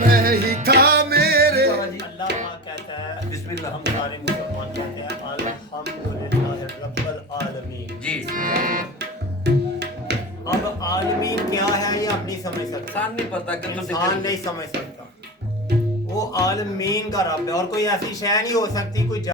मैं ही था मेरे। अल्लाह पाक कहता है, बिस्मिल्लाह, हम सारे मुसलमान कहते हैं अल्हम्दुलिल्लाह रब्बिल आलमीन जी। अब आलमीन क्या है ये आप नहीं समझ सकते, इंसान नहीं पता कि इंसान नहीं समझ सकता। वो आलमीन का रब है और कोई ऐसी शय नहीं हो सकती, कोई